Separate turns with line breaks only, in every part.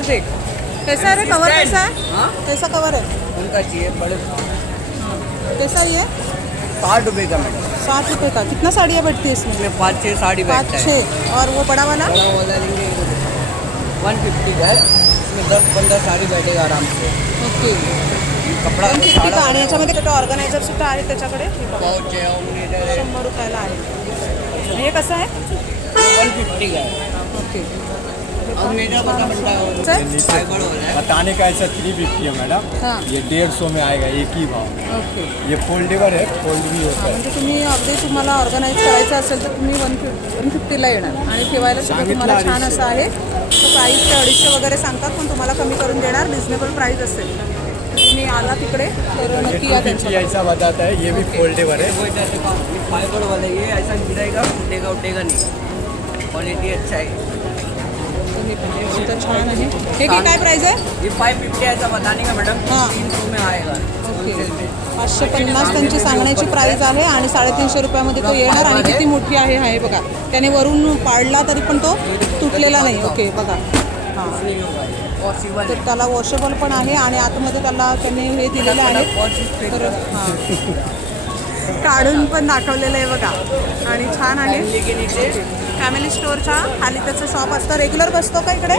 इधर देख. कैसा है रे कवर कैसा है? कैसा कवर है?
उनका चाहिए बड़े
कैसा ये?
साठ रुपए का मैडम.
साठ रुपए का. कितना साड़ियाँ बैठती है इसमें?
इसमें पाँच छः साड़ी
पाँच
बैठता है.
छः और वो बड़ा वाला?
बड़ा वाला लेंगे वन फिफ्टी का है. इसमें दस पंद्रह साड़ी बैठेगा आराम से.
ओके.
कपड़ा
पण किती का आणि याच्यामध्ये छोटं ऑर्गनायझर सुद्धा आहे त्याच्याकडे?
है है
शंभर रुपयाला आहे. हे कसं आहे?
वन फिफ्टी का है
ओके
और मेरा पता बनता
सर?
है फाइबर वाला है
बताने का ऐसा थ्री फिफ्टी है मैडम
हां.
ये डेढ़ सौ में आएगा एक ही भाव.
ओके.
ये फोल्डेबल है फोल्ड भी होता है.
म्हणजे तुम्ही अगदी तुम्हाला ऑर्गनाईज करायचं असेल तर तुम्ही वन फिफ्टी वन फिफ्टीला येणार. आणि ठेवायला सुद्धा
सांगितलं
तुम्हाला छान. असं आहे. तर प्राईस ते अडीचशे वगैरे सांगतात पण तुम्हाला कमी करून देणार. रिजनेबल प्राईस असेल. तर तुम्ही आला तिकडे तर
ये
नक्की या
फिफ्टी
त्यांच्याकडे.
ऐसा बताता है ये भी फोल्डेबल है
वो इधर देखो ये फाइबर वाला है, ये ऐसा गिरेगा उठेगा उठेगा नहीं. क्वालिटी अच्छा है
तर छान आहे. हे की काय प्राईस आहे?
ये फाइव फिफ्टी ऐसा बताने का मैडम
हाँ।
तीन सौ में आएगा
ओके. पाचशे पन्नास त्यांची सांगण्याची प्राईस आहे आणि साडेतीनशे रुपयामध्ये तो येणार आणि किती मोठी आहे हा हे बघा. त्याने वरून पाडला तरी पण तो तुटलेला नाही. ओके बघा. हां. तर त्याला वॉशेबल पण आहे आणि आतमध्ये त्याला त्यांनी हे दिलेले आहे. तर हां. काढून पण दाखवलेलं आहे बघा. आणि छान आहे.
फैमिली
स्टोअरच्या खाली त्याचं शॉप असतं. रेग्युलर बसतो का इकडे?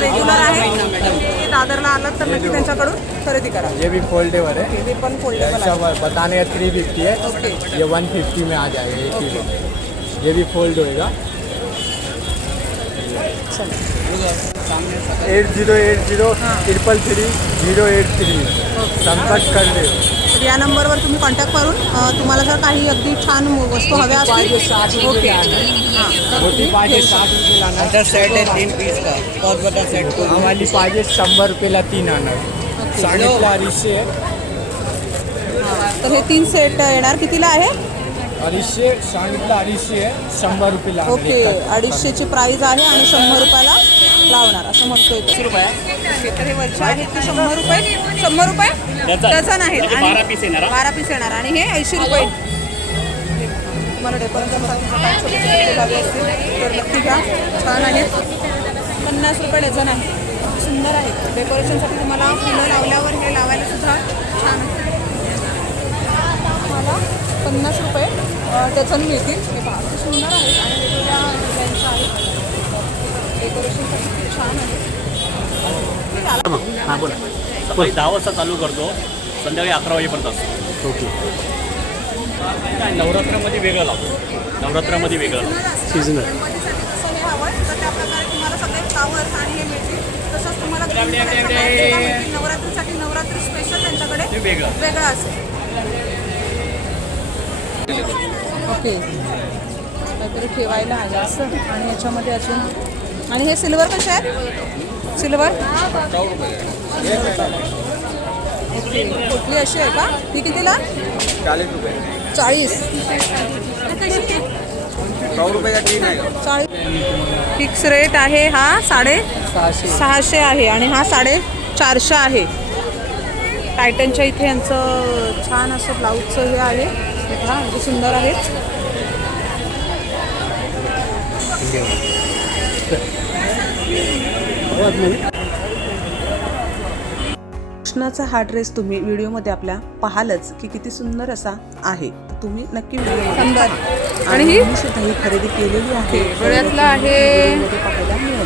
रेग्युलर आहे. दादरला आलात तर नक्की त्यांच्याकडून खरेदी करा.
ये भी फोल्डेबल है
हे पण फोल्डेबल आहे.
बताने का थ्री फिफ्टी है
ओके
ये वन फिफ्टी में आ जाएगा ये भी फोल्ड होएगा
चल
एट जीरो एट जीरो
हाँ।
Triple three zero eight three. संपर्क कर ले
तर या नंबरवर तुम्ही कॉन्टॅक्ट करून तुम्हाला जर काही अगदी छान वस्तू हव्या असतील ओके. हां.
सेट है तीन पीस का? बहुत बड़ा सेट को
आम्हाला पाहिजे शंभर रुपयाला तीन आणणार सांगितलं अडीचशे
तर हे तीन सेट येणार. कितीला आहे?
अडीचशे सांगितलं अडीचशे आहे शंभर रुपये लागणार
ओके
एका.
अडीचशेची प्राईज आहे आणि शंभर रुपयाला लावणार असं म्हणतोय तो.
रुपये
ओके, तर हे वरचे आहेत ते शंभर रुपये शंभर रुपये डझन आहेत आणि बारा पीस येणार बारा पीस येणार आणि हे ऐंशी रुपये. तुम्हाला डेकोरेशनसाठी जर काय छोटे छोटे फुलं हवे असतील तर नक्की घ्या. छान आहेत पन्नास रुपये डझन आहे. सुंदर आहे. डेकोरेशनसाठी तुम्हाला फुलं लावल्यावर हे लावायला सुद्धा छान आहे. तुम्हाला पन्नास रुपये डझन मिळतील. हे पहा ते सुंदर आहेत आणि वेगवेगळ्या डिझाईनचं आहे. डेकोरेशनसाठी खूप छान आहे.
हां बोला. सकाळी दहा वाजता चालू करतो. संध्याकाळी अकरा वाजेपर्यंत असतो.
ओके.
काय नवरात्रामध्ये वेगळं लावतो नवरात्रामध्ये वेगळं
मिळतील. नवरात्रीसाठी नवरात्री स्पेशल त्यांच्याकडे
वेगळं
असेल. ओके. काहीतरी ठेवायला आहे असं. आणि याच्यामध्ये अजून आणि हे सिल्वर कसे आहेत? सिल्वर? ओके. कुठली अशी आहे का? ती कितीला?
रुपये.
चाळीस.
रुपये आएगा
चाळीस. फिक्स रेट आहे हा साडे
सहाशे.
आहे आणि हा साडे चारशे आहे. टायटनच्या इथे यांचं छान असं ब्लाऊजचं हे आहे. हे पहा अगदी सुंदर आहेत. कृष्णाचा हा ड्रेस तुम्ही व्हिडिओमध्ये आपल्या पाहालच की किती सुंदर असा आहे. तुम्ही नक्की व्हिडिओ सुंदर आणि ही? सुद्धा ही खरेदी केलेली आहे. गळ्यातला आहे.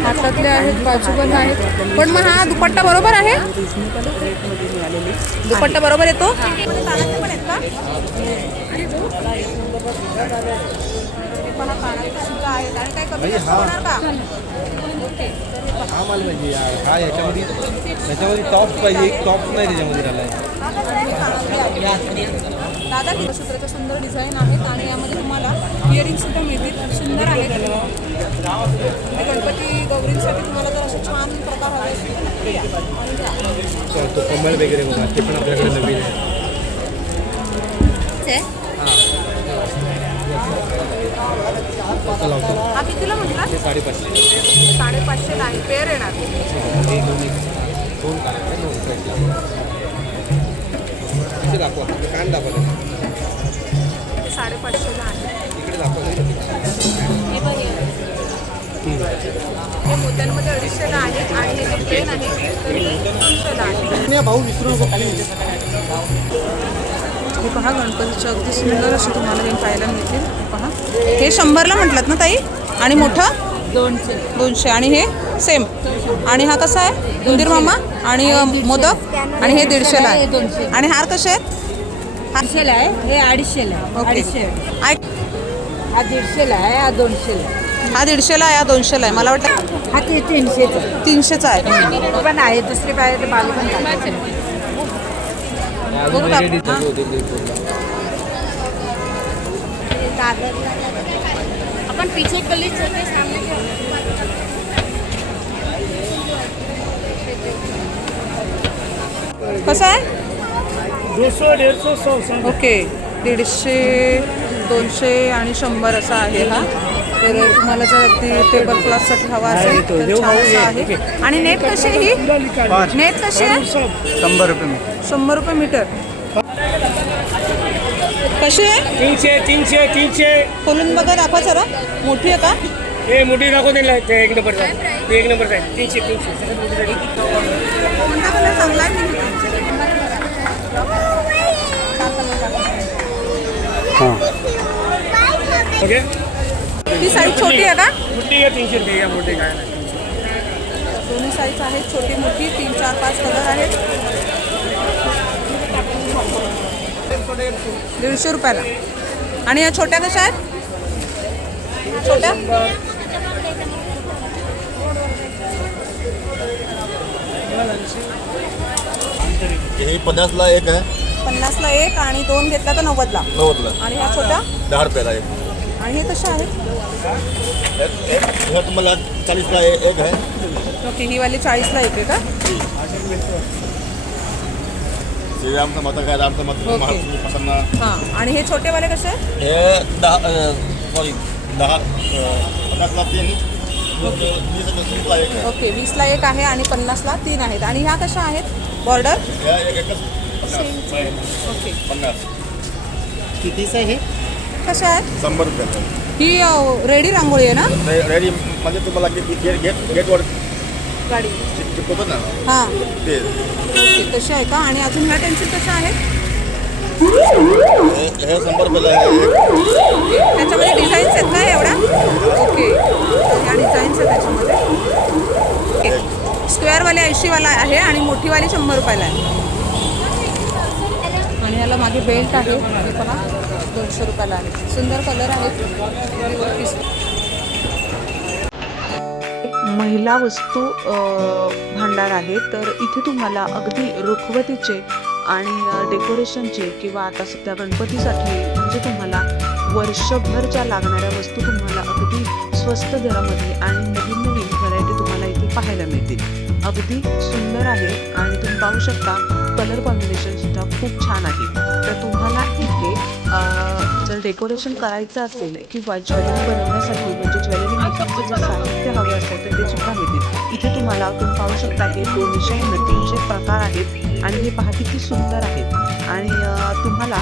हातातले आहेत बाजूबंद आहेत. पण मग हा दुपट्टा बरोबर आहे?
रिझनेबल रेटमध्ये मिळालेली. दुपट्टा बरोबर येतो? कानातले पण आहेत का? हे सुद्धा आहेत. आणि काही कमी होणार का?
हा माल पाहिजे यार. हा याच्यामध्ये? याच्यामध्ये टॉप पाहिजे एक टॉप नाही त्याच्यामध्ये झाला
दादा किती सूत्राचं सुंदर डिझाईन आहेत आणि यामध्ये तुम्हाला इयरिंग सुद्धा मिळतील. सुंदर आहेत. आणि गणपती गौरींसाठी तुम्हाला जर असे छान प्रकार हवे असतील.
तो कमल वगैरे बघा ते पण आपल्याकडे नवीन आहे.
हा कितीला म्हटला?
ते साडेपाचशे.
साडेपाचशेला आहे पेअर येणार.
एक दोन इथे दाखवा कान दाखवा
ते साडेपाचशेला आहे
इकडे दाखवा
हे मोत्यांमध्ये अडीचशेला आहे आणि हे जे प्लेन आहे तर हे तीनशेला आहे
भाऊ विसरू नको
हे पहा गणपतीचे अगदी सुंदर असे तुम्हाला हे पाहायला मिळतील. हे शंभरला म्हटलात ना ताई? आणि मोठं? दोनशे. दोनशे. आणि हे सेम. आणि हा कसा आहे? उंदीर मामा? आणि मोदक? आणि हे दीडशेला आहे. आणि हार कसे आहेत?
दीडशेला आहे. हे अडीचशेला आहे.
ओके.
अडीचशे. हा दीडशेला आहे हा दोनशेला.
हा दीडशेला आहे हा दोनशेला आहे. मला वाटतं
हा ते तीनशेचा आहे.
तीनशेचा आहे.
पण आहे दुसरी तर बाली पण आहे.
बघू
अपन पीछे गली चलते सामने क्या
कसं आहे? ओके. दीडशे दोनशे आणि शंभर असा आहे हा. तर तुम्हाला जर अगदी टेबल क्लाससाठी हवा असेल तर छान आहे. आणि नेट कशी आहे ही? नेट कशी आहे?
शंभर रुपये मीटर.
शंभर रुपये मीटर. कशी आहे?
तीनशे तीनशे तीनशे.
खोलून बघा दाखवा जरा. मोठी आहे का?
हे मोठी दाखव दिला ते एक नंबरचा ते एक नंबरचा आहे तीनशे तीनशे.
कोणता कलर चांगला आहे?
ओके
ही साईज छोटी आहे का?
मोठी आहे तीनशे रुपये या मोठे काय नाही.
दोन्ही साईज आहेत छोटी मोठी. तीन चार पाच कलर आहेत. दीडशे रुपयाला. आणि या छोट्या कशा आहेत? छोट्या?
हे पन्नासला एक आहे.
पन्नासला एक आणि दोन घेतला तर नव्वदला.
नव्वदला.
आणि ह्या छोट्या
दहा रुपयाला एक.
आणि हे कशा आहेत?
तुम्हाला चाळीसला एक आहे.
ओके ही वाली चाळीसला एक आहे का?
श्रीरामचं मत काय रामचं मत
ओके.
पसंत
हां. आणि हे छोटेवाले कसे आहेत?
हे दहा सॉरी दहा पन्नासला तीन. वीसला एक.
ओके वीसला एक आहे आणि पन्नासला तीन आहेत. आणि ह्या कशा आहेत? बॉर्डर
एकच पन्नास.
ओके.
पन्नास.
कितीचं आहे
कशा आहेत?
शंभर रुपये.
ही रेडी रांगोळी आहे ना?
रे- रेडी म्हणजे तुम्हाला गेट गेट गेट गेटवर
गाडी. हां.
ते.
तसे आहे का? आणि अजून ह्या पेन्सिल कशा आहेत?
शंभर रुपयाला आहे. एक
त्याच्यामध्ये डिझाईन्स आहेत का एवढ्या? ओके. ह्या डिझाईन्स आहेत त्याच्यामध्ये. ओके. स्क्वेअरवाली ऐंशीवाला आहे आणि मोठीवाली शंभर रुपयाला आहे. आणि याला मागे बेल्ट आहे. हे पहा दोनशे रुपयाला आहे. सुंदर कलर आहेत महिला वस्तू भांडार आहे तर इथे तुम्हाला अगदी रुखवतीचे आणि डेकोरेशनचे किंवा आता सध्या गणपतीसाठी म्हणजे तुम्हाला वर्षभरच्या लागणाऱ्या वस्तू तुम्हाला अगदी स्वस्त दरामध्ये आणि नवीन नवीन व्हरायटी तुम्हाला इथे पाहायला मिळतील. अगदी सुंदर आहे आणि तुम्ही पाहू शकता कलर कॉम्बिनेशन सुद्धा खूप छान आहे. तर तुम्हाला डेकोरेशन करायचं असेल किंवा ज्वेलरी बनवण्यासाठी म्हणजे ज्वेलरी म्हणजे मेकिंगचं जे साहित्य हवं असेल तर ते सुद्धा मिळतील. इथे तुम्हाला तुम्ही पाहू शकता हे दोनशे आणि तीनशे प्रकार आहेत आणि हे पहा किती सुंदर आहेत. आणि तुम्हाला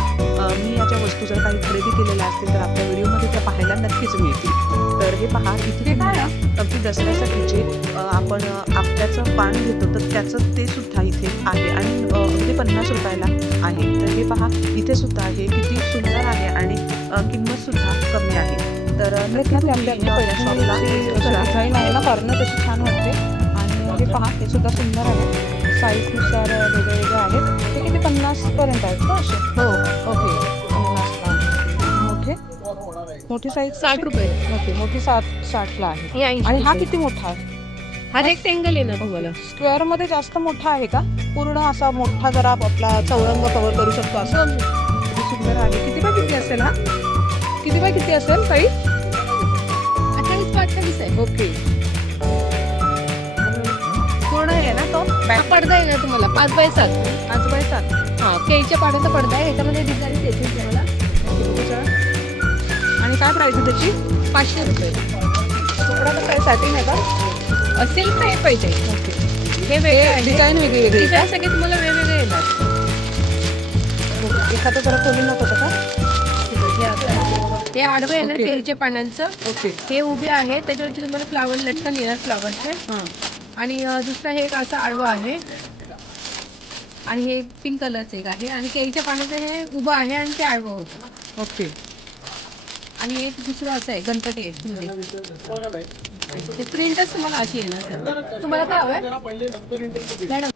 मी याच्या वस्तू जर काही खरेदी केलेल्या असतील तर आपल्या व्हिडिओमध्ये त्या पाहायला नक्कीच मिळतील. तर हे पहा इथे तुम्हाला अगदी दसऱ्यासाठीचे जे आपण आपल्याचं पान घेतो तर त्याचं ते सुद्धा इथे आहे आणि अगदी पन्नास रुपयाला आहे. तर हे पहा इथे सुद्धा हे किती सुंदर आहे आणि अ, किंमत सुद्धा कमी आहे. तर नक्की तुम्ही पहिल्या शॉपला ना कॉर्नर तशी छान वाटते. आणि हे पहा हे सुद्धा सुंदर आहे. साईजनुसार वेगळे वेगळे आहेत. ते किती? पन्नासपर्यंत आहेत का असे? हो ओके. पन्नासला मोठे? मोठी साईज
साठ रुपये.
ओके मोठी साठ साठला आहे.
हे
आणि हा. किती मोठा आहे?
हा रेक्टेंगल आहे ना तुम्हाला.
स्क्वेअरमध्ये जास्त मोठा आहे का? पूर्ण असा मोठा जरा आपला चौरंग कव्हर करू शकतो असं? सुंदर आहे. किती बाय किती असेल हा? किती बाय किती असेल ताई?
अठ्ठावीस पाच अठ्ठावीस आहे.
ओके. पूर्ण आहे ना तो?
पडदा आहे ना तुम्हाला. पाच बाय सात.
पाच बाय सात.
हा केळीच्या पाण्याचा पडदा आहे. याच्यामध्ये डिझाईन येतील तुम्हाला.
आणि काय प्राइस आहे त्याची?
पाचशे रुपये.
तुकडा आहे सॅटिंग आहे का
असेल हे पाहिजे. हे वेगळे
डिझाईन वेगळी वेगळी
सगळे तुम्हाला?
एखादं जरा खोलून नको का
हे आता. हे आडवं आहे ना केळीच्या पानांचं?
ओके.
हे उभे आहे त्याच्यावरती तुम्हाला फ्लावर लटकन येणार फ्लावरचे
हां.
आणि दुसरं हे एक असं आडवं आहे. आणि हे पिंक कलरचं एक आहे. आणि केळीच्या पानाचं हे उभं आहे आणि ते आडवं होतं.
ओके.
आणि एक दुसरं असं आहे गणपती आहे. ते प्रिंटच तुम्हाला अशी येणार. सर तुम्हाला काय हवंय? मॅडम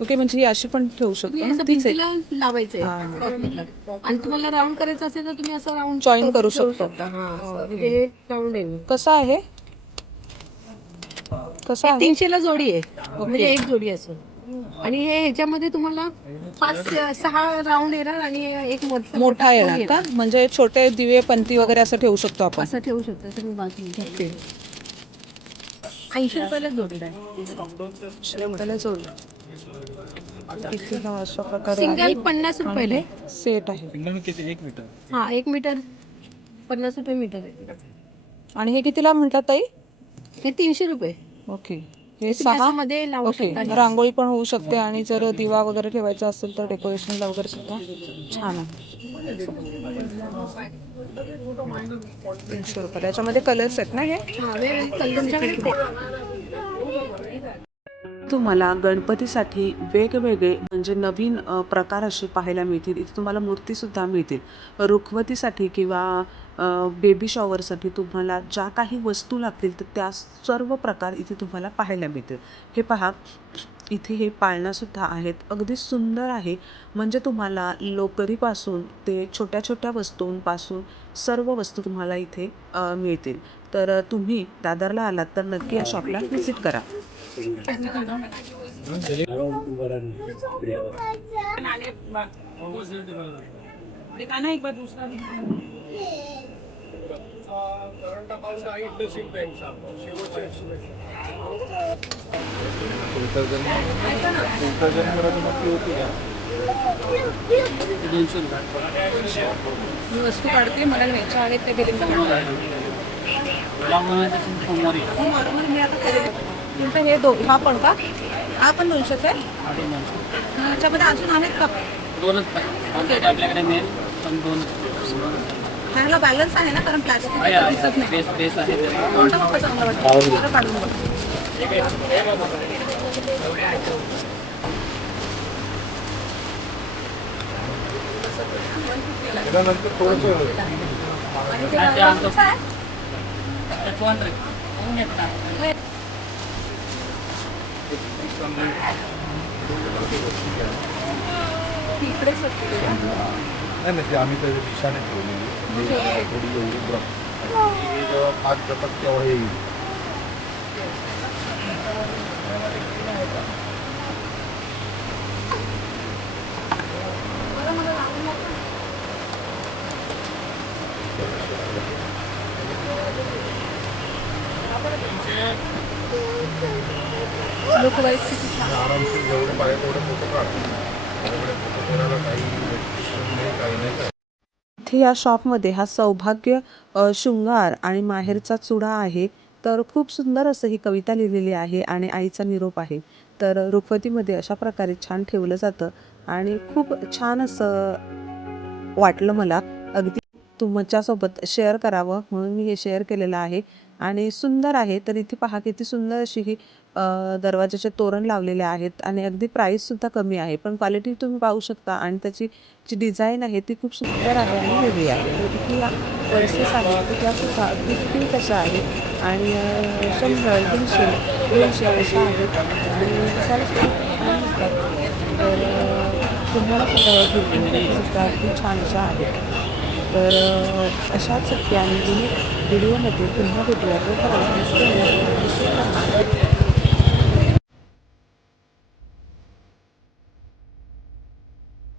ओके म्हणजे ही अशी पण ठेवू शकतो ना? तीच आहे.
भिंतीला लावायचं आहे आणि तुम्हाला राऊंड करायचं असेल तर तुम्ही असं राऊंड
Join करू शकतो.
राऊंड आहे.
कसं आहे? कसं आहे?
तीनशेला जोडी आहे. म्हणजे एक जोडी असं आणि हे ह्याच्यामध्ये तुम्हाला पाच सहा राऊंड येणार आणि एक मोठा
मोठा येणार का? म्हणजे छोटे दिवे पंती वगैरे असं ठेवू शकतो आपण.
असं ठेवू शकता. तुम्ही ऐंशी रुपयाला जोडी आहे.
त्याला जोडलं इथे हा अशा प्रकारे
सिंगल पन्नास रुपयाला
सेट आहे
हा एक मीटर. पन्नास रुपये मीटर आहे.
आणि हे कितीला म्हणतात ताई?
हे तीनशे रुपये.
ओके. हे सहा?
मध्ये लावू
ओके.
शकता
रांगोळी पण होऊ शकते आणि जर दिवा वगैरे ठेवायचा असेल तर डेकोरेशनला वगैरे सुद्धा. छान आहे. तीनशे रुपये. याच्यामध्ये कलर्स आहेत ना हे?
हा तुमच्याकडे
तुम्हाला गणपतीसाठी वेगवेगळे म्हणजे नवीन प्रकार असे पाहायला मिळतील. इथे तुम्हाला मूर्तीसुद्धा मिळतील. रुखवतीसाठी किंवा बेबी शॉवरसाठी तुम्हाला ज्या काही वस्तू लागतील तर त्या सर्व प्रकार इथे तुम्हाला पाहायला मिळतील. हे पहा. इथे हे पाळणासुद्धा आहेत. अगदी सुंदर आहे. म्हणजे तुम्हाला लोकरीपासून ते छोट्या छोट्या वस्तूंपासून सर्व वस्तू तुम्हाला इथे मिळतील. तर तुम्ही दादरला आलात तर नक्की या शॉपला व्हिजिट करा.
मी वस्तू काढते मला न्यायच्या आहेत ते गेले तुमचं हे दो हा पण का? हा पण दोनशेच आहे ह्याच्यामध्ये अजून आहेत का? दोनच ओके डॉक्टर दोन ह्याला बॅलन्स आहे ना कारण प्लास्टिक दिसत नाही. कोणता कपडा चांगला वाटतो बरं काढून बघ. आणि ते कसं आहे? इकडेच असते ते.
नाही नाही ते आम्ही त्याच्या दिशाने ठेवलेली. थोडी एवढी ब्रम ती जेव्हा पाच जातात तेव्हा येईल.
लोकवाईट किती छान.
आरामशीर जेवढे पाहिजे तेवढे फोटो काढ तेवढे फोटो करायला काही restriction नाही काही नाही काय
इथे या शॉपमध्ये हा सौभाग्य शृंगार आणि माहेरचा चुडा आहे. तर खूप सुंदर असं ही कविता लिहिलेली आहे आणि आईचा निरोप आहे. तर रुखवतीमध्ये अशा प्रकारे छान ठेवलं जातं आणि खूप छान असं वाटलं मला. अगदी तुमच्यासोबत शेअर करावं म्हणून मी हे शेअर केलेलं आहे. आणि सुंदर आहे. तर इथे पहा किती सुंदर अशी ही दरवाजाचे तोरण लावलेले आहेत आणि अगदी प्राईससुद्धा कमी आहे. पण क्वालिटी तुम्ही पाहू शकता आणि त्याची जी डिझाईन आहे ती खूप सुंदर आहे आणि वेगळी आहे. तर पर्सेस आहेत त्या सुद्धा अगदी फ्री कशा आहेत आणि शंभर दीडशे दोनशे अशा आहेत. आणि छान तुम्हाला सुद्धा सुद्धा अगदी छान अशा आहेत. तर अशाच सत्य आणि व्हिडिओमध्ये पुन्हा भेटूया तो हो,